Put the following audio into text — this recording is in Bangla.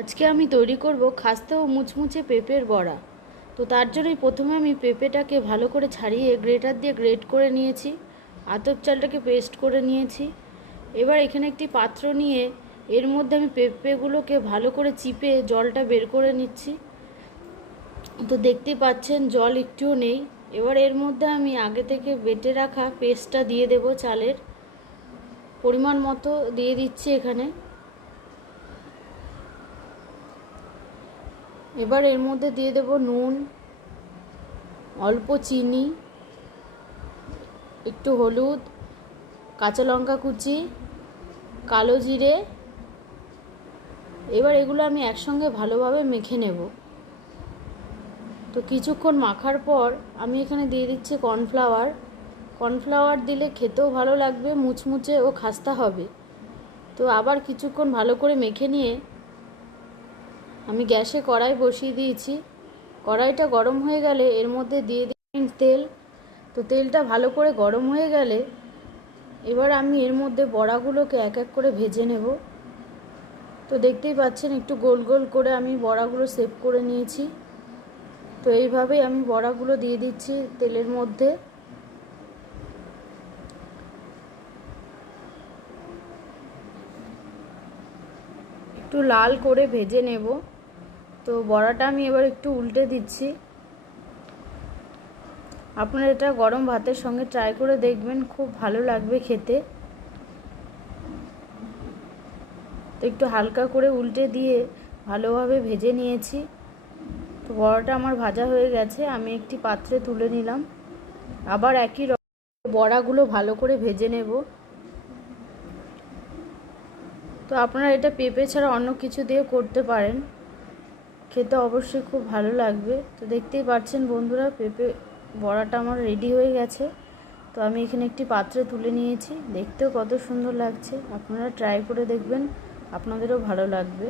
আজকে আমি তৈরি করব খাস্তা ও মুচমুচে পেঁপের বড়া। তো তার জন্যই প্রথমে আমি পেঁপেটাকে ভালো করে ছাড়িয়ে গ্রেটার দিয়ে গ্রেট করে নিয়েছি, আতপ চালটাকে পেস্ট করে নিয়েছি। এবার এখানে একটি পাত্র নিয়ে এর মধ্যে আমি পেঁপেগুলোকে ভালো করে চিপে জলটা বের করে নিচ্ছি। তো দেখতেই পাচ্ছেন জল একটুও নেই। এবার এর মধ্যে আমি আগে থেকে বেটে রাখা পেস্টটা দিয়ে দেব চালের। পরিমাণ মতো দিয়ে দিচ্ছি এখানে। এবার এর মধ্যে দিয়ে দেব নুন, অল্প চিনি, একটু হলুদ, কাঁচা লঙ্কা কুচি, কালো জিরে। এবার এগুলো আমি একসঙ্গে ভালোভাবে মেখে নেব। তো কিছুক্ষণ মাখার পর আমি এখানে দিয়ে দিচ্ছি কর্নফ্লাওয়ার। কর্নফ্লাওয়ার দিলে খেতেও ভালো লাগবে, মুচমুচে ও খাস্তা হবে। তো আবার কিছুক্ষণ ভালো করে মেখে নিয়ে আমি গ্যাসে কড়াই বসিয়ে দিয়েছি। কড়াইটা গরম হয়ে গেলে এর মধ্যে দিয়ে দিন তেল। তো তেলটা ভালো করে গরম হয়ে গেলে এবার আমি এর মধ্যে বড়াগুলোকে এক এক করে ভেজে নেব। তো দেখতেই পাচ্ছেন একটু গোল গোল করে আমি বড়াগুলো সেভ করে নিয়েছি। তো এইভাবেই আমি বড়াগুলো দিয়ে দিচ্ছি তেলের মধ্যে। একটু লাল করে ভেজে নেব। তো বড়াটা আমি এবার একটু উল্টে দিচ্ছি। আপনারা এটা গরম ভাতের সঙ্গে ট্রাই করে দেখবেন, খুব ভালো লাগবে খেতে। তো একটু হালকা করে উল্টে দিয়ে ভালোভাবে ভেজে নিয়েছি। তো বড়াটা আমার ভাজা হয়ে গেছে, আমি একটি পাত্রে তুলে নিলাম। আবার একই রকম বড়াগুলো ভালো করে ভেজে নেব। তো আপনারা এটা পেঁপে ছাড়া অন্য কিছু দিয়ে করতে পারেন। খেতে অবশ্যই খুব ভালো লাগবে। তো দেখতেই পাচ্ছেন বন্ধুরা, পেঁপে বড়াটা আমার রেডি হয়ে গেছে। তো আমি এখানে একটি পাত্রে তুলে নিয়েছি। দেখতেও কত সুন্দর লাগছে। আপনারা ট্রাই করে দেখবেন, আপনাদেরও ভালো লাগবে।